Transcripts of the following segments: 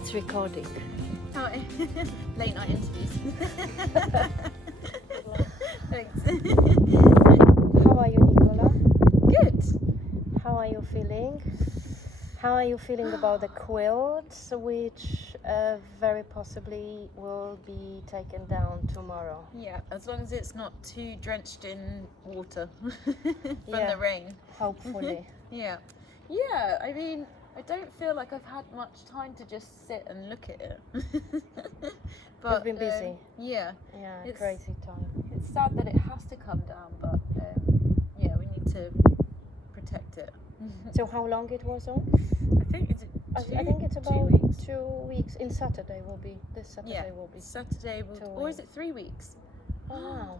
It's recording. Oh, late night interviews. Thanks. How are you, Nicola? Good. How are you feeling? How are you feeling about the quilts, which very possibly will be taken down tomorrow? Yeah, as long as it's not too drenched in water from the rain. Hopefully. Yeah. Yeah, I mean, I don't feel like I've had much time to just sit and look at it. You've But been busy. Yeah, Yeah, crazy time. it's sad that it has to come down, but yeah, we need to protect it. So how long it was on? I think it's I think it's about 2 weeks. 2 weeks. In Saturday will be. This Saturday Yeah, will be. Saturday will, 2 or is weeks. it 3 weeks? Oh wow,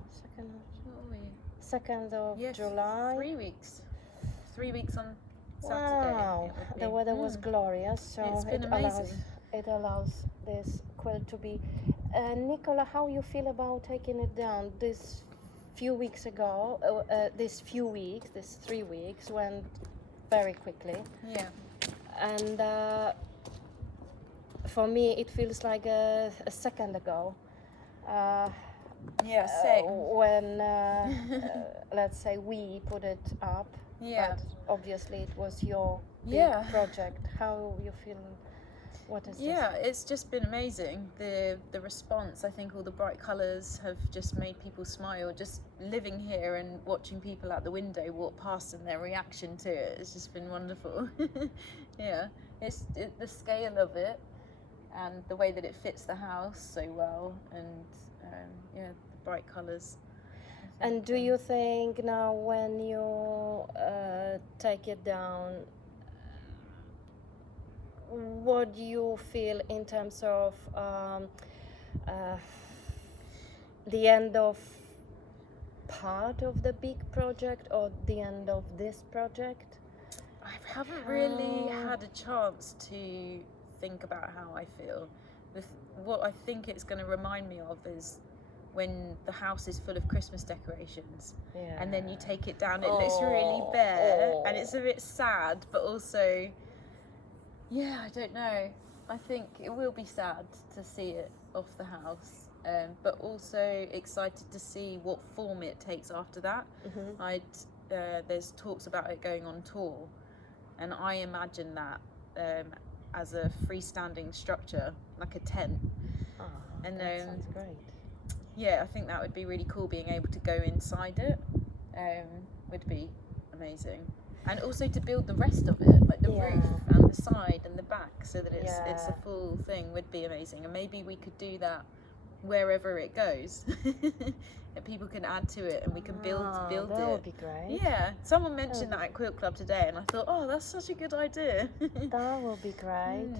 second of Yes, July. 3 weeks. 3 weeks on Saturday. Wow, the weather was glorious, so It's been it allows this quilt to be. Nicola, how you feel about taking it down? This 3 weeks, this 3 weeks went very quickly. Yeah. And for me, it feels like a second ago. Yeah, same. When, let's say, we put it up. Yeah. But obviously, it was your big project. How you feel? What is this? Yeah, it's just been amazing. The response, I think all the bright colours have just made people smile. Just living here and watching people out the window walk past and their reaction to it, it's just been wonderful. Yeah, the scale of it and the way that it fits the house so well, and yeah, the bright colours. And do you think now when you take it down, what do you feel in terms of the end of part of the big project or the end of this project? I haven't really had a chance to think about how I feel. What I think it's going to remind me of is when the house is full of Christmas decorations, and then you take it down, it looks really bare, and it's a bit sad, but also, yeah, I don't know. I think it will be sad to see it off the house, but also excited to see what form it takes after that. There's talks about it going on tour, and I imagine that as a freestanding structure, like a tent. And that sounds great. Yeah, I think that would be really cool. Being able to go inside it would be amazing, and also to build the rest of it, like the roof and the side and the back, so that it's a full thing, would be amazing. And maybe we could do that wherever it goes. And people can add to it, and we can build it. That would be great. Yeah, someone mentioned that at Quilt Club today, and I thought, oh, that's such a good idea. That will be great.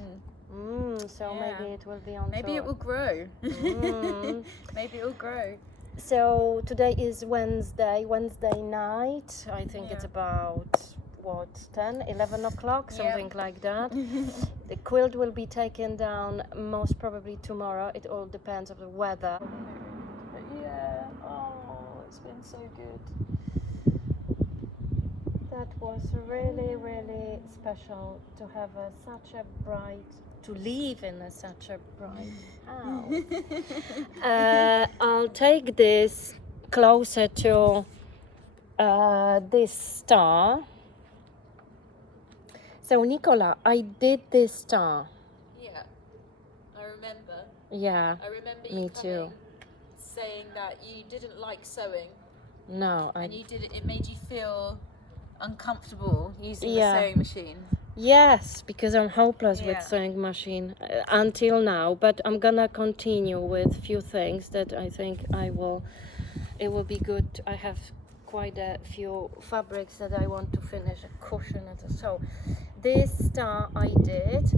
So maybe it will be on Maybe tour. it will grow. Maybe it will grow. So today is Wednesday night. I think it's about 10, 11 o'clock, something like that. The quilt will be taken down most probably tomorrow. It all depends on the weather. But yeah, it's been so good. That was really, really special to have to live in such a bright house. I'll take this closer to this star. So Nicola, I did this star. Yeah, I remember. Yeah, I remember me you too. saying that you didn't like sewing. No, and you did it made you feel uncomfortable using the sewing machine. Yes, because I'm hopeless with sewing machine until now, but I'm gonna continue with few things that I think it will be good. I have quite a few fabrics that I want to finish, a cushion and so. This star I did,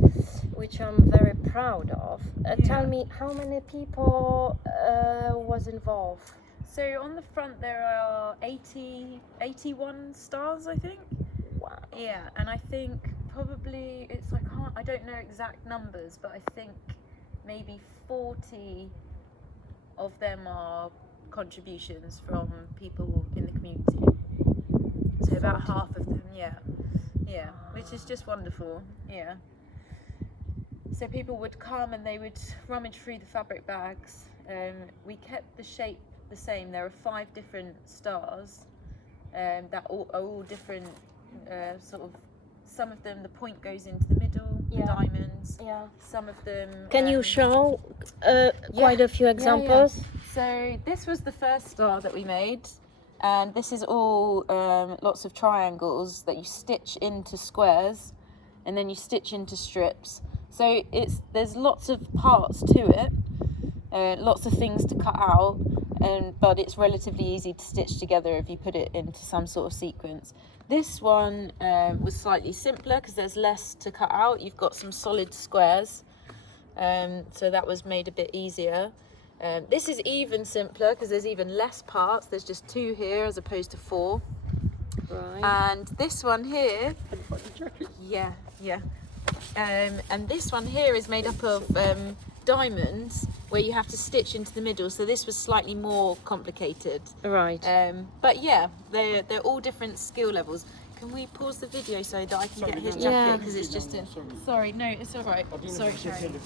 which I'm very proud of. Tell me, how many people was involved? So on the front there are 81 stars, I think. Wow. Yeah, and I think probably I don't know exact numbers, but I think maybe 40 of them are contributions from people in the community. So about half of them, which is just wonderful. Yeah. So people would come and they would rummage through the fabric bags. We kept the shape the same. There are 5 different stars that are all different sort of. Some of them, the point goes into the middle, the diamonds. Yeah. Some of them. Can you show quite a few examples? Yeah. So this was the first star that we made, and this is all lots of triangles that you stitch into squares, and then you stitch into strips. So there's lots of parts to it, lots of things to cut out, but it's relatively easy to stitch together if you put it into some sort of sequence. This one was slightly simpler because there's less to cut out. You've got some solid squares, so that was made a bit easier. This is even simpler because there's even less parts. There's just 2 here as opposed to 4. Right. And this one here, yeah. And this one here is made up of diamonds where you have to stitch into the middle. So this was slightly more complicated. Right. But yeah, they're all different skill levels. Can we pause the video so that I can get his jacket because it's just a... Sorry, no, it's all right. Sorry, Sharon.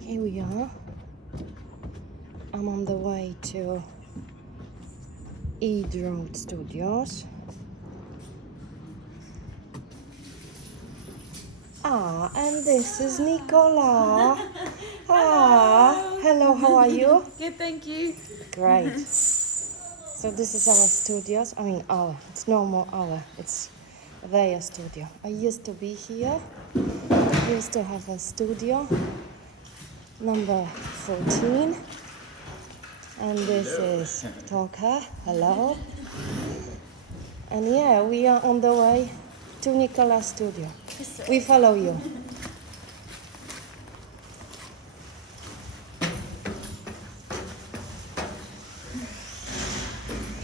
Here we are. I'm on the way to Ed Road Studios. And this is Nicola. Hello, how are you? Good, thank you. Great. So this is our studios. I mean, it's no more our, it's their studio. I used to be here. I used to have a studio, number 14. And this is Toka. Hello. And yeah, we are on the way to Nicola's studio. We follow you.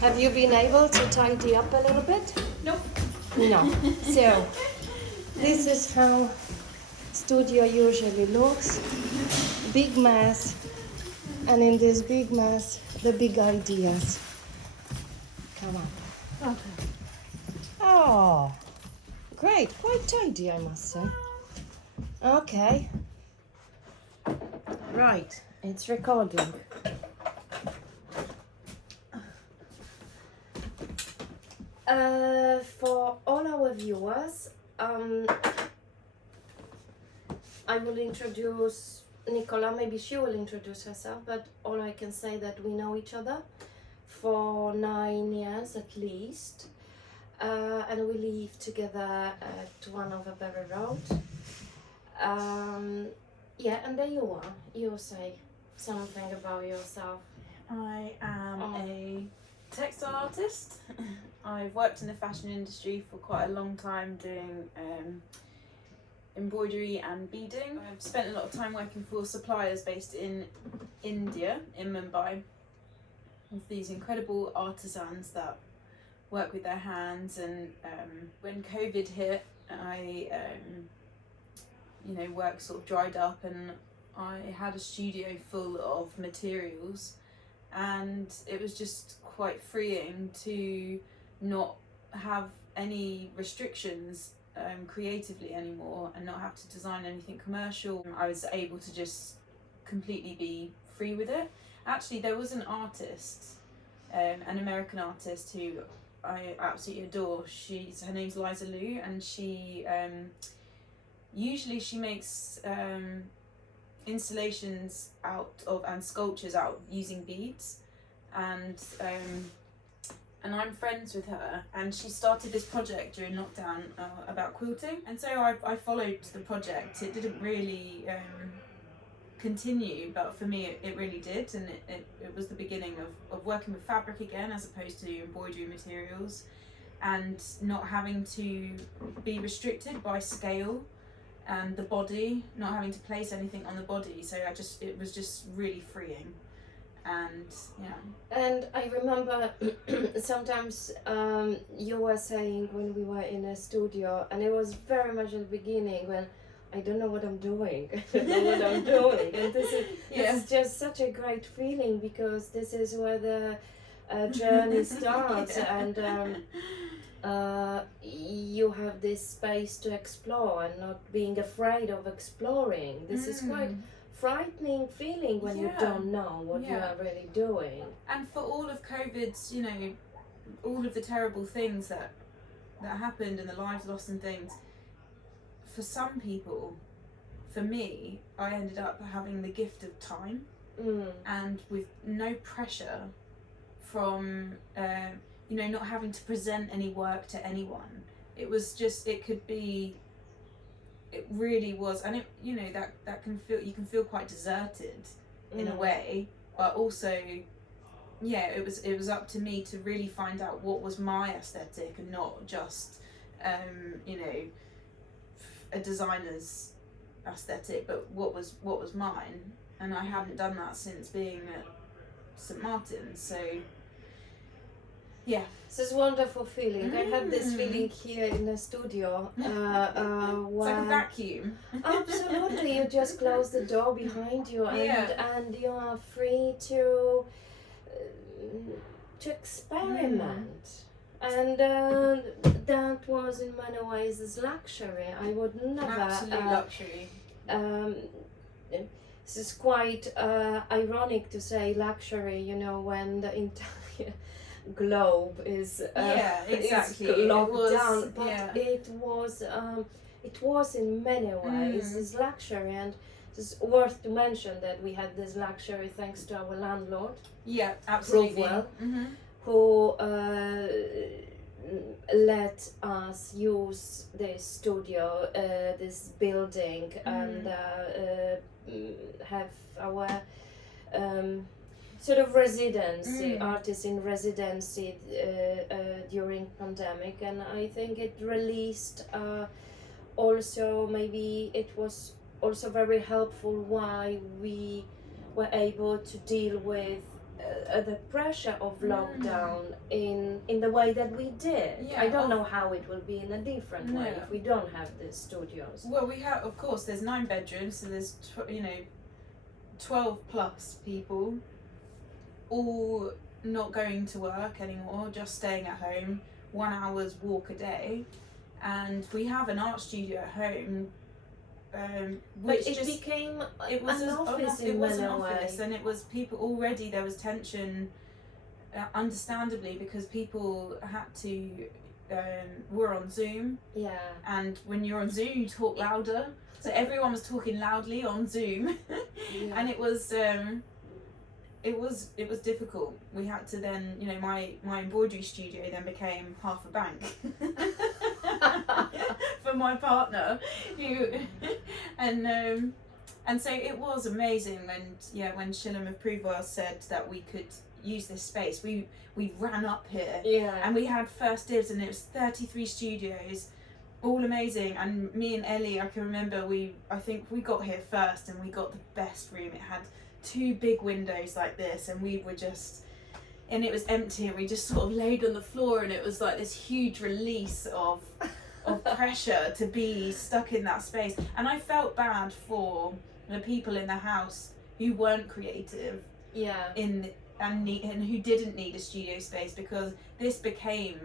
Have you been able to tidy up a little bit? Nope. No. So, this is how studio usually looks. Big mess. And in this big mess, the big ideas. Come on. Okay. Oh, great. Quite tidy, I must say. Okay. Right. It's recording. For all our viewers, I will introduce Nicola. Maybe she will introduce herself, but all I can say that we know each other for 9 years at least, and we live together at Overbury Rd. Yeah, and there you are. You say something about yourself. I am a textile artist. I've worked in the fashion industry for quite a long time doing embroidery and beading. I've spent a lot of time working for suppliers based in India, in Mumbai, with these incredible artisans that work with their hands. And when COVID hit, work sort of dried up, and I had a studio full of materials, and it was just quite freeing to not have any restrictions creatively anymore and not have to design anything commercial. I was able to just completely be free with it. Actually, there was an artist, an American artist who I absolutely adore. Her name's Liza Lou, and she usually she makes installations out of and sculptures out using beads, and I'm friends with her, and she started this project during lockdown about quilting, and so I followed the project. It didn't really continue, but for me it really did, and it was the beginning of working with fabric again as opposed to embroidery materials, and not having to be restricted by scale and the body, not having to place anything on the body. So it was just really freeing. And yeah. And I remember sometimes you were saying when we were in a studio, and it was very much at the beginning when I don't know what I'm doing. I don't know what I'm doing. And this is just such a great feeling, because this is where the journey starts, Yeah. and you have this space to explore and not being afraid of exploring. This is quite frightening feeling when you Yeah. don't know what you Yeah. are really doing. And for all of COVID's, you know, all of the terrible things that happened and the lives lost and things, for some people, for me, I ended up having the gift of time, and with no pressure from, you know, not having to present any work to anyone. It was just, it really was, and it, you know, that can feel, you can feel quite deserted in a way, but also, yeah, it was up to me to really find out what was my aesthetic and not just, you know, a designer's aesthetic, but what was mine. And I haven't done that since being at St Martin's, so yeah. It's this wonderful feeling. I had this feeling here in the studio. It's like a vacuum. Absolutely, you just close the door behind you, and you are free to experiment. And that was in many ways this luxury. I would never. Absolute luxury. This is quite ironic to say luxury, you know, when the entire globe is exactly. is locked was, down. But it was in many ways this luxury, and it's worth to mention that we had this luxury thanks to our landlord. Yeah, absolutely. Well, who let us use this studio, this building, and have our sort of residency, artists in residency during pandemic. And I think it released also, maybe it was also very helpful why we were able to deal with the pressure of lockdown in the way that we did. Yeah, I don't know how it will be in a different way if we don't have the studios. Well, we have, of course, there's 9 bedrooms, so there's 12 plus people, all not going to work anymore, just staying at home, 1 hour's walk a day, and we have an art studio at home. Which but became it was an office in many ways, and it was people already. There was tension, understandably, because people had to were on Zoom. Yeah. And when you're on Zoom, you talk louder. So everyone was talking loudly on Zoom, and it was difficult. We had to then, you know, my embroidery studio then became half a bank for my partner, who, and so it was amazing when Shillam of Provewell said that we could use this space. We ran up here, and we had first dibs, and it was 33 studios, all amazing. And me and Ellie, I can remember, I think we got here first, and we got the best room. It had 2 big windows like this, and we were just, and it was empty, and we just sort of laid on the floor, and it was like this huge release of pressure to be stuck in that space. And I felt bad for the people in the house who weren't creative, and who didn't need a studio space, because this became,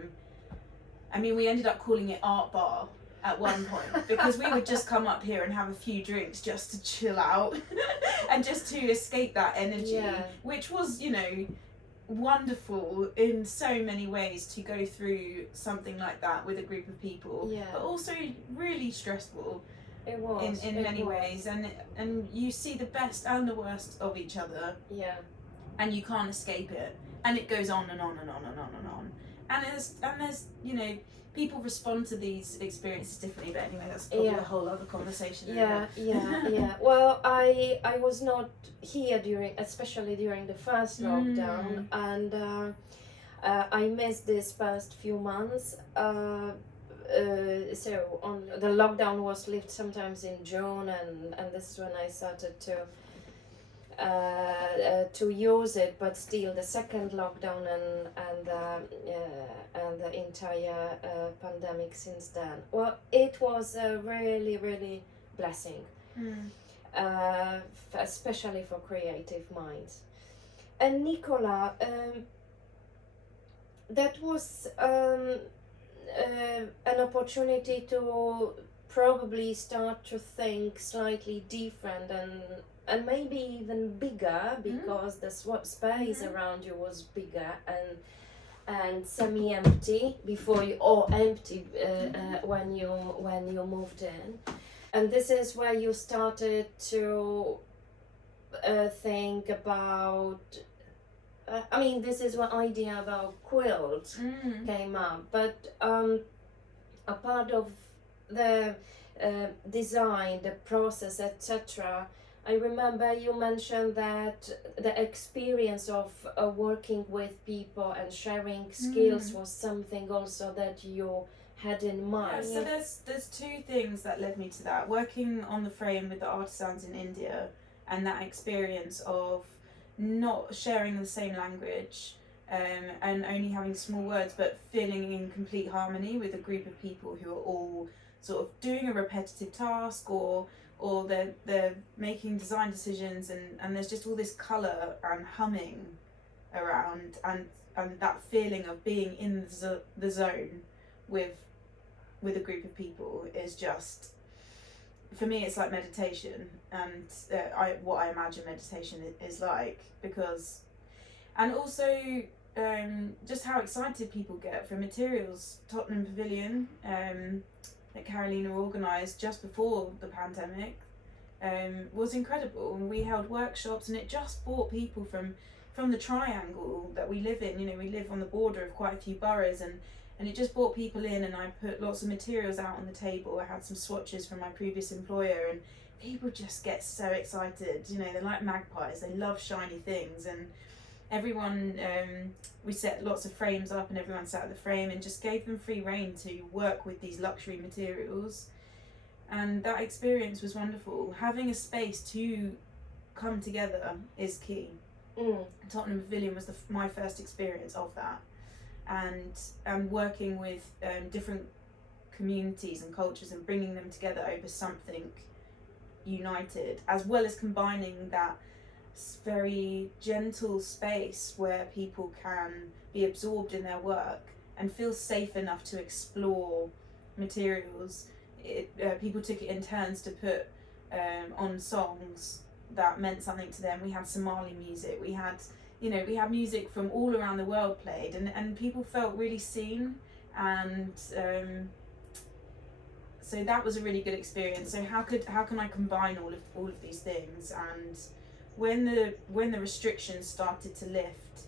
I mean, we ended up calling it Art Bar at one point, because we would just come up here and have a few drinks just to chill out and just to escape that energy, which was, you know, wonderful in so many ways to go through something like that with a group of people, but also really stressful. It was in many ways, and you see the best and the worst of each other, and you can't escape it, and it goes on and on and on and on and on, and there's you know, people respond to these experiences differently, but anyway, that's probably a whole other conversation. Well, I was not here especially during the first lockdown, and I missed this first few months. So the lockdown was lifted sometimes in June, and this is when I started to use it. But still, the second lockdown and the entire pandemic since then. Well, it was a really, really blessing, especially for creative minds. And Nicola, that was an opportunity to probably start to think slightly different and maybe even bigger, because the space around you was bigger and semi-empty before you, or empty when you moved in, and this is where you started to think about. I mean, this is what idea about quilt came up, but a part of the design, the process, etc. I remember you mentioned that the experience of working with people and sharing skills was something also that you had in mind. Yeah, so there's two things that led me to that. Working on the frame with the artisans in India, and that experience of not sharing the same language, and only having small words, but feeling in complete harmony with a group of people who are all sort of doing a repetitive task, or they're making design decisions, and there's just all this colour and humming around, and that feeling of being in the zone with a group of people is just, for me, it's like meditation, and what I imagine meditation is like, because, and also just how excited people get for materials. Tottenham Pavilion that Carolina organised just before the pandemic was incredible, and we held workshops, and it just brought people from the triangle that we live in. You know, we live on the border of quite a few boroughs, and it just brought people in, and I put lots of materials out on the table. I had some swatches from my previous employer, and people just get so excited. You know, they're like magpies, they love shiny things, and everyone, we set lots of frames up, and everyone sat at the frame and just gave them free rein to work with these luxury materials. And that experience was wonderful. Having a space to come together is key. Tottenham Pavilion was my first experience of that, and working with different communities and cultures and bringing them together over something united, as well as combining that very gentle space where people can be absorbed in their work and feel safe enough to explore materials. People took it in turns to put on songs that meant something to them. We had Somali music, we had music from all around the world played, and people felt really seen, and so that was a really good experience. So how can I combine all of these things? And when the restrictions started to lift,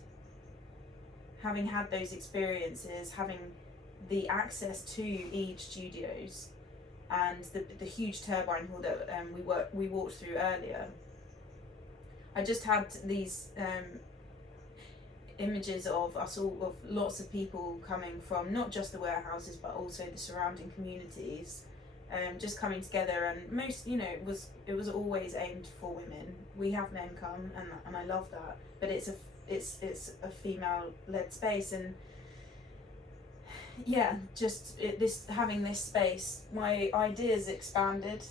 having had those experiences, having the access to Eid Studios and the huge turbine hall that we walked through earlier, I just had these images of us all, of lots of people coming from not just the warehouses but also the surrounding communities, just coming together. And most, it was always aimed for women. We have men come, and I love that, but it's a female-led space, and yeah, just having this space, my ideas expanded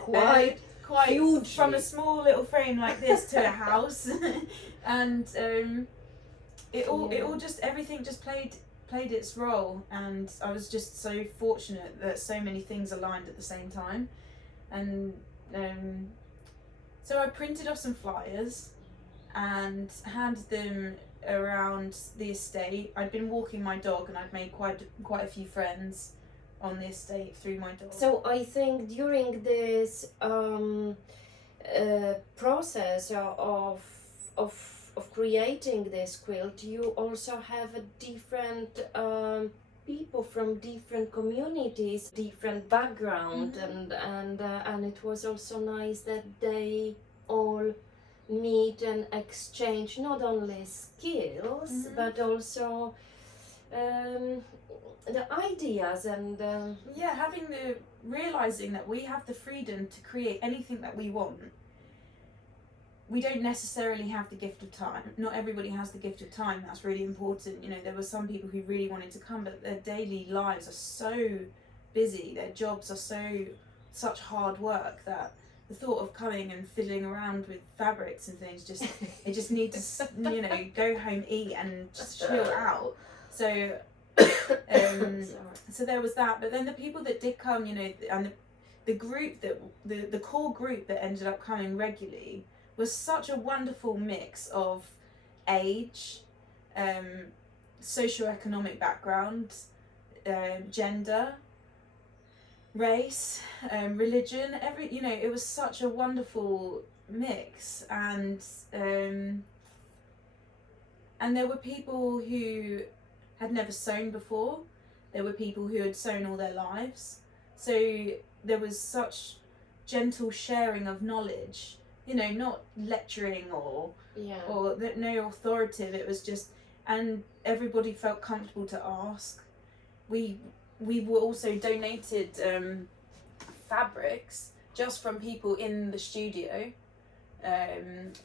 quite huge, from a small little frame like this to a house, and it all just, everything just played its role, and I was just so fortunate that so many things aligned at the same time. And so I printed off some flyers and handed them around the estate. I'd been walking my dog, and I'd made quite a few friends on the estate through my dog. So I think during this process of creating this quilt, you also have a different people from different communities, different background, and it was also nice that they all meet and exchange not only skills but also the ideas, and realizing that we have the freedom to create anything that we want. We don't necessarily have the gift of time. Not everybody has the gift of time. That's really important. There were some people who really wanted to come, but their daily lives are so busy. Their jobs are such hard work that the thought of coming and fiddling around with fabrics and things I just need to go home, eat and just chill out. So so there was that. But then the people that did come, and the group that the core group that ended up coming regularly was such a wonderful mix of age, socioeconomic background, gender, race, religion, it was such a wonderful mix. And there were people who had never sewn before. There were people who had sewn all their lives. So there was such gentle sharing of knowledge, not lecturing or no authoritative. It was just, and everybody felt comfortable to ask. We were also donated fabrics just from people in the studio.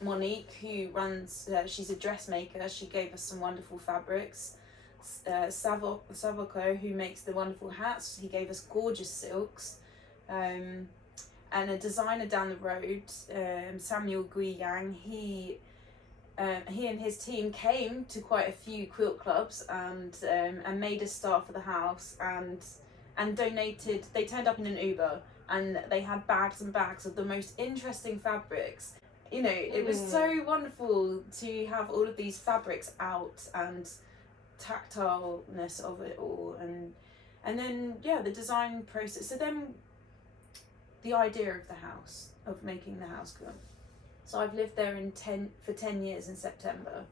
Monique, who runs, she's a dressmaker, she gave us some wonderful fabrics. Savoko, who makes the wonderful hats, he gave us gorgeous silks. And a designer down the road, Samuel Guiyang, he and his team came to quite a few quilt clubs and made a start for the house and donated. They turned up in an Uber and they had bags and bags of the most interesting fabrics. It was so wonderful to have all of these fabrics out and tactileness of it all, and then the design process. So then the idea of the house, of making the house quilt. So I've lived there for 10 years in September,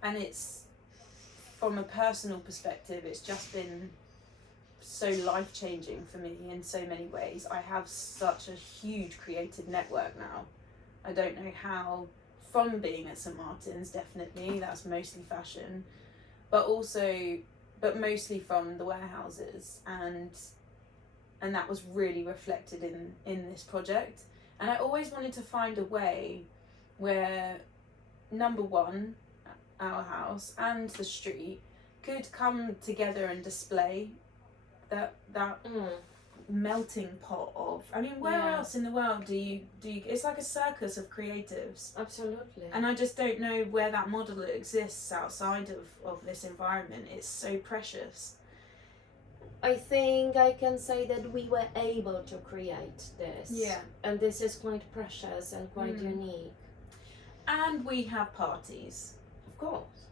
and it's, from a personal perspective, it's just been so life-changing for me in so many ways. I have such a huge creative network now. I don't know how, from being at St Martin's, definitely, that's mostly fashion, but mostly from the warehouses, and that was really reflected in this project. And I always wanted to find a way where, number one, our house and the street could come together and display that melting pot of, where else in the world do you it's like a circus of creatives. Absolutely. And I just don't know where that model exists outside of this environment. It's so precious. I think I can say that we were able to create this. Yeah. And this is quite precious and quite unique. And we have parties. Of course.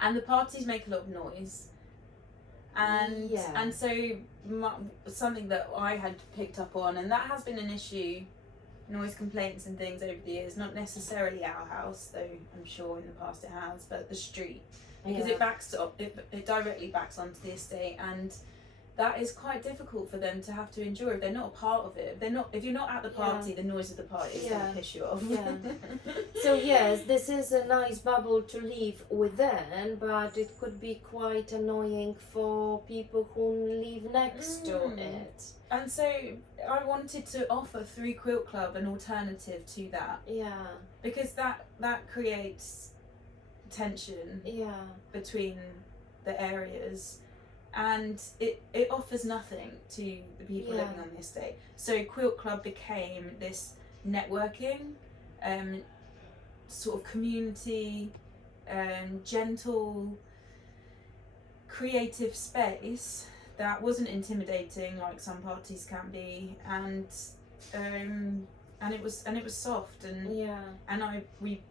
And the parties make a lot of noise. And so something that I had picked up on, and that has been an issue, noise complaints and things over the years, not necessarily our house, though I'm sure in the past it has, but the street. Because it directly backs onto the estate, and that is quite difficult for them to have to endure if they're not a part of it. If you're not at the party, the noise of the party is going to piss you off. Yeah. So yes, this is a nice bubble to live within, but it could be quite annoying for people who live next to it. And so I wanted to offer through Quilt Club an alternative to that. Yeah. Because that creates tension between the areas. And it offers nothing to the people living on the estate. So Quilt Club became this networking, sort of community, gentle, creative space that wasn't intimidating like some parties can be, and it was soft, and we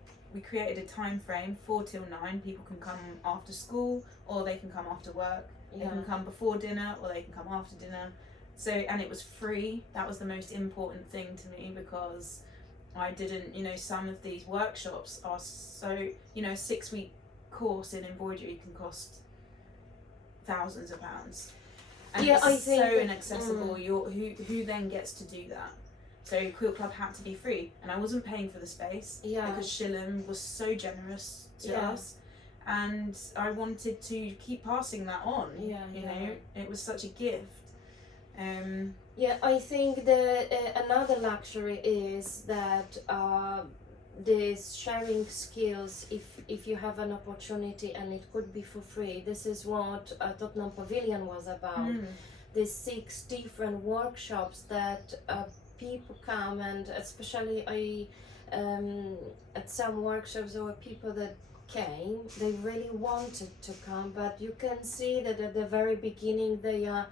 created a time frame, 4 till 9. People can come after school or they can come after work. They can come before dinner or they can come after dinner. So, and it was free. That was the most important thing to me, because I didn't, some of these workshops are so, a 6-week course in embroidery can cost thousands of pounds. And it's so inaccessible. Who then gets to do that? So Quilt Club had to be free, and I wasn't paying for the space because Shillam was so generous to us. And I wanted to keep passing that on. It was such a gift. I think that another luxury is that this sharing skills, if you have an opportunity, and it could be for free. This is what Tottenham Pavilion was about. These 6 different workshops that people come, and especially at some workshops there were people that came, they really wanted to come, but you can see that at the very beginning they are,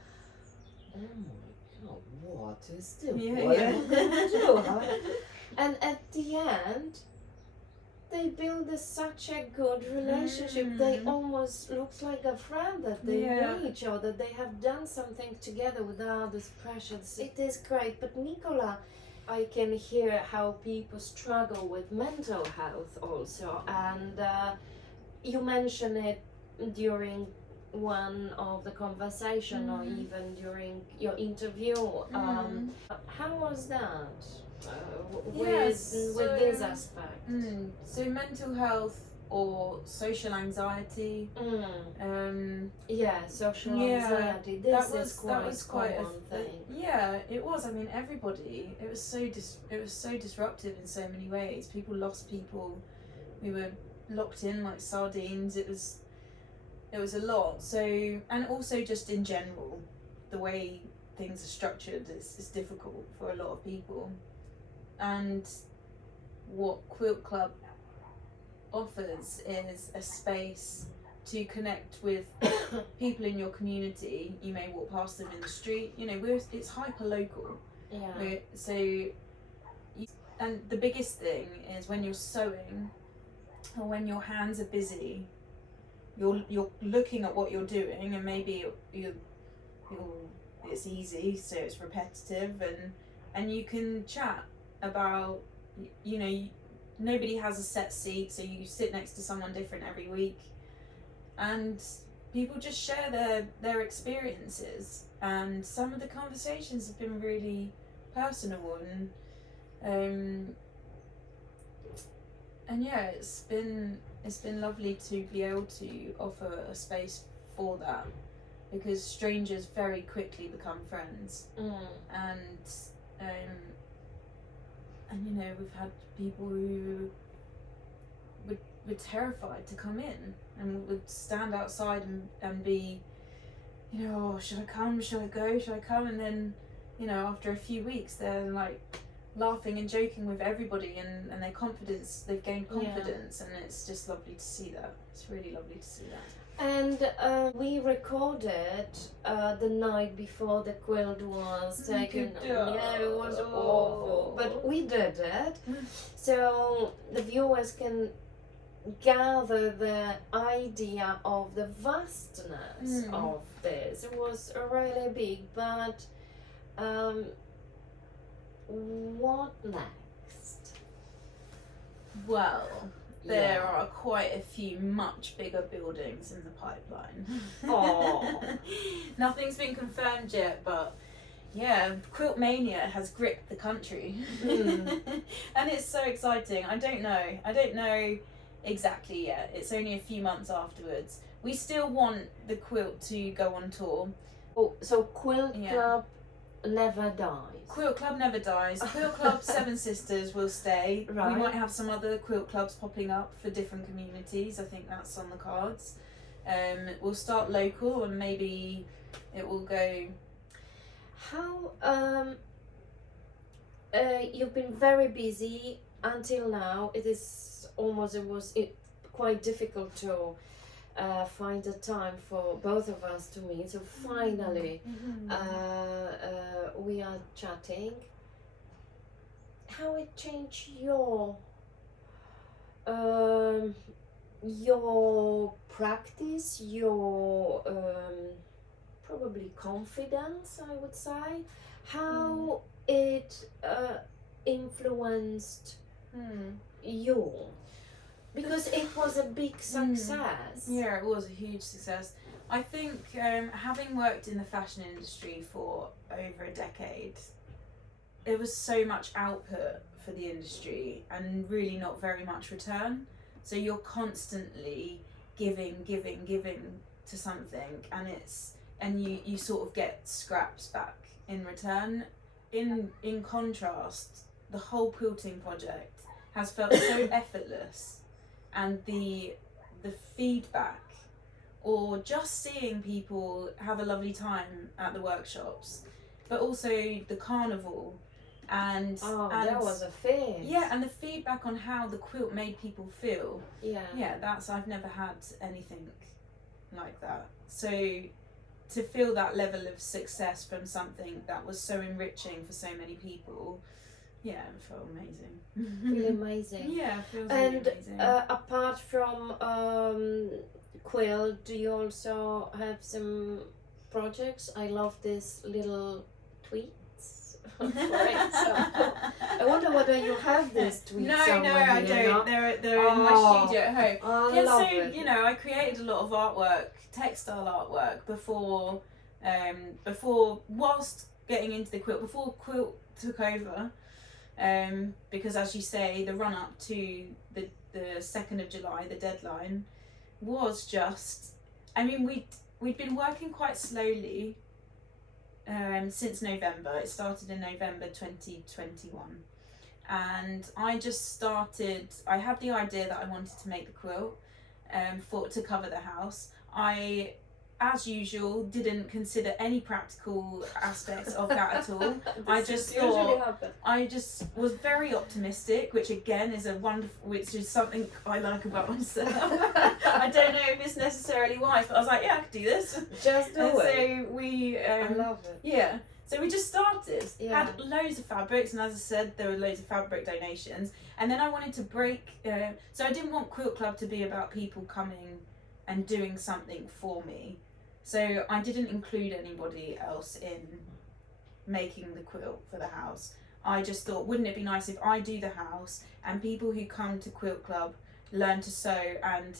oh my god, what is this? What am I gonna do? Huh? And at the end, they build such a good relationship. They almost looks like a friend that they know each other. They have done something together without this pressure. It is great. But Nicola, I can hear how people struggle with mental health also, and you mentioned it during one of the conversation or even during your interview. How was that? With this aspect. So mental health or social anxiety. Social anxiety. This is quite a common thing. Yeah, it was. I mean, everybody. It was so disruptive in so many ways. People lost people. We were locked in like sardines. It was a lot. So, and also just in general, the way things are structured is difficult for a lot of people. And what Quilt Club offers is a space to connect with people in your community. You may walk past them in the street. You know, it's hyper local. Yeah. And the biggest thing is when you're sewing, or when your hands are busy, you're looking at what you're doing, and maybe it's easy, so it's repetitive, and you can chat about, you know, nobody has a set seat, so you sit next to someone different every week, and people just share their experiences, and some of the conversations have been really personal, and yeah, it's been lovely to be able to offer a space for that, because strangers very quickly become friends. And you know, we've had people who were terrified to come in and would stand outside and be, you know, oh, should I come, should I go, should I come? And then, you know, after a few weeks they're like laughing and joking with everybody, and they've gained confidence, and it's just lovely to see that. It's really lovely to see that. And we recorded the night before the quilt was taken. Yeah, it was awful, but we did it, so the viewers can gather the idea of the vastness of this. It was really big, but what next? Well, there are quite a few much bigger buildings in the pipeline. Oh. Nothing's been confirmed yet, but yeah, Quilt Mania has gripped the country. And it's so exciting. I don't know exactly yet. It's only a few months afterwards. We still want the quilt to go on tour. Oh, so Quilt Club never dies. Quilt Club never dies. Quilt Club Seven Sisters will stay. Right. We might have some other quilt clubs popping up for different communities. I think that's on the cards. We'll start local, and maybe it will go. How you've been very busy until now. It was quite difficult to find a time for both of us to meet. So finally, we are chatting. How it changed your practice, your probably confidence, I would say. How it influenced you. Because it was a big success. Yeah, it was a huge success. I think having worked in the fashion industry for over a decade, there was so much output for the industry and really not very much return. So you're constantly giving to something, and you sort of get scraps back in return. In contrast, the whole quilting project has felt so effortless. And the feedback, or just seeing people have a lovely time at the workshops, but also the carnival and that was a fear. Yeah, and the feedback on how the quilt made people feel. Yeah, I've never had anything like that. So to feel that level of success from something that was so enriching for so many people, it felt amazing. really amazing. Yeah, it feels And really amazing. apart from quilt, do you also have some projects? I love this little tweets, for example. I wonder whether you have these tweets No, somewhere I here, don't. no? They're in my studio at home. I love it. So I created a lot of artwork, textile artwork, before whilst getting into the quilt, before quilt took over, because as you say, the run up to the 2nd of July, the deadline, was just. I mean, we'd been working quite slowly. Since November. It started in November 2021, and I had the idea that I wanted to make the quilt to cover the house. I, as usual, didn't consider any practical aspects of that at all. I just was very optimistic, which again is which is something I like about myself. I don't know if it's necessarily wise, but I was like, I could do this. Just do it. So we. I love it. Yeah. So we just started. Yeah. Had loads of fabrics, and as I said, there were loads of fabric donations. And then I wanted to break. So I didn't want Quilt Club to be about people coming and doing something for me. So I didn't include anybody else in making the quilt for the house. I just thought, wouldn't it be nice if I do the house and people who come to Quilt Club learn to sew and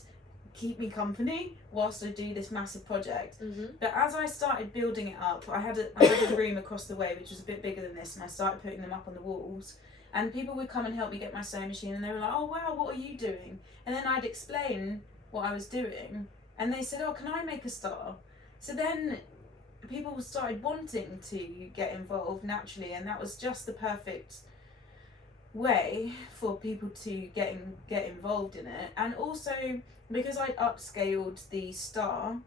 keep me company whilst I do this massive project. Mm-hmm. But as I started building it up, I had a room across the way which was a bit bigger than this, and I started putting them up on the walls, and people would come and help me get my sewing machine, and they were like, oh wow, what are you doing? And then I'd explain what I was doing, and they said, oh, can I make a star? So then people started wanting to get involved naturally, and that was just the perfect way for people to get involved in it. And also because I'd upscaled the star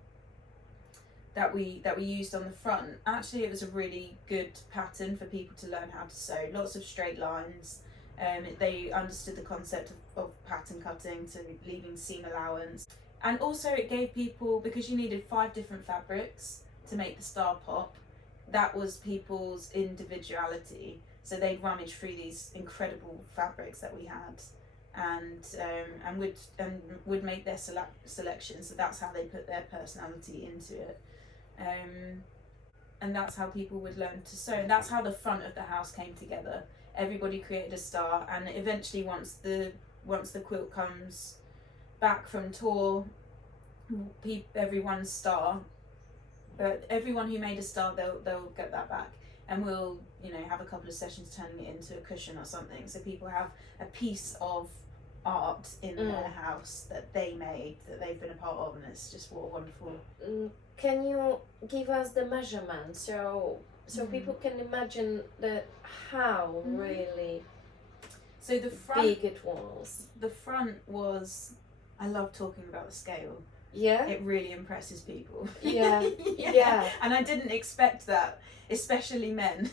that we used on the front, actually it was a really good pattern for people to learn how to sew. Lots of straight lines. They understood the concept of pattern cutting to leaving seam allowance. And also it gave people, because you needed 5 different fabrics to make the star pop, that was people's individuality. So they'd rummage through these incredible fabrics that we had, and would make their selection. So that's how they put their personality into it, and that's how people would learn to sew. And that's how the front of the house came together. Everybody created a star, and eventually once the quilt comes back from tour, everyone's star, but everyone who made a star, they'll get that back, and we'll have a couple of sessions turning it into a cushion or something, so people have a piece of art in their house that they made, that they've been a part of, and it's just what a wonderful. Can you give us the measurement so people can imagine how really so the front, big it was? The front was, I love talking about the scale. Yeah, it really impresses people. Yeah. Yeah. And I didn't expect that, especially men.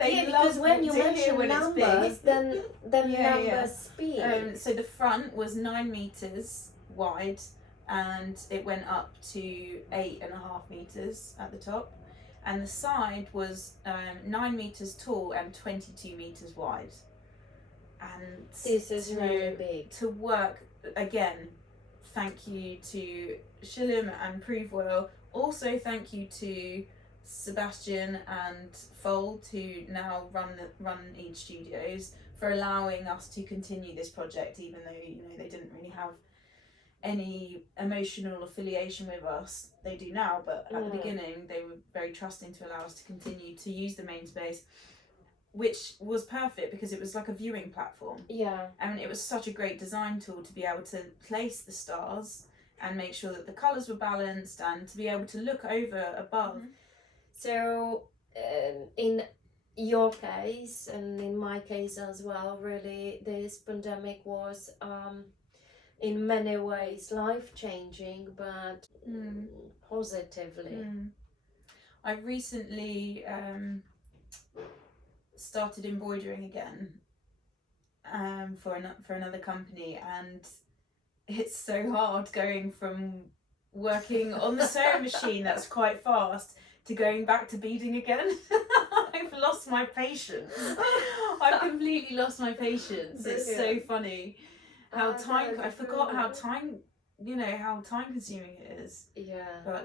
They because love when you to hear mention when numbers, it's big. then Yeah, numbers speak. So the front was 9 meters wide, and it went up to 8.5 meters at the top, and the side was 9 meters tall and 22 meters wide. And this is really big. To work again. Thank you to Shillem and Provewell. Also thank you to Sebastian and Fold, who now run Eid Studios, for allowing us to continue this project, even though they didn't really have any emotional affiliation with us. They do now, but at the beginning they were very trusting to allow us to continue to use the main space, which was perfect because it was like a viewing platform. Yeah. And it was such a great design tool to be able to place the stars and make sure that the colours were balanced, and to be able to look over above. Mm-hmm. So in your case and in my case as well, really this pandemic was in many ways life-changing, but positively. I recently started embroidering again for another company, and it's so hard going from working on the sewing machine that's quite fast to going back to beading again. I've lost my patience. I've completely lost my patience. It's so funny how I forgot how time, how time consuming it is. Yeah. But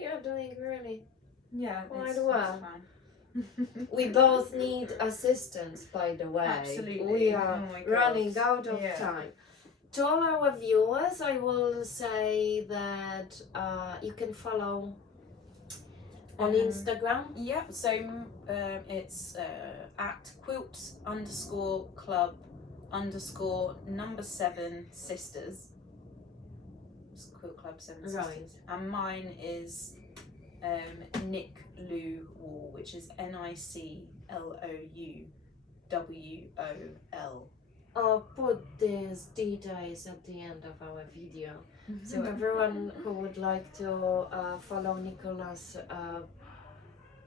you're doing really quite quite well. Fine. We both need assistance, by the way. Absolutely. We are Oh my God. running out of time. To all our viewers, I will say that you can follow on Instagram. Yeah, so it's at quilt_club_7 sisters. It's Quilt Club 7 Sisters. Right. And mine is Nicola Woollon, which is NICLOUWOL. I'll put these details at the end of our video. So everyone who would like to follow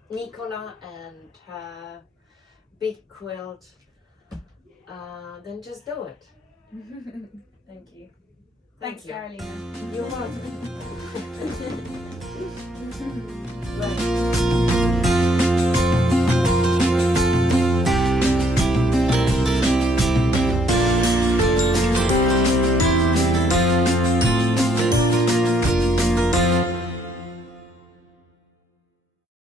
Nicola and her Big Quilt, then just do it. Thank you. Thank Thanks, you. Carolina. You're welcome. Right.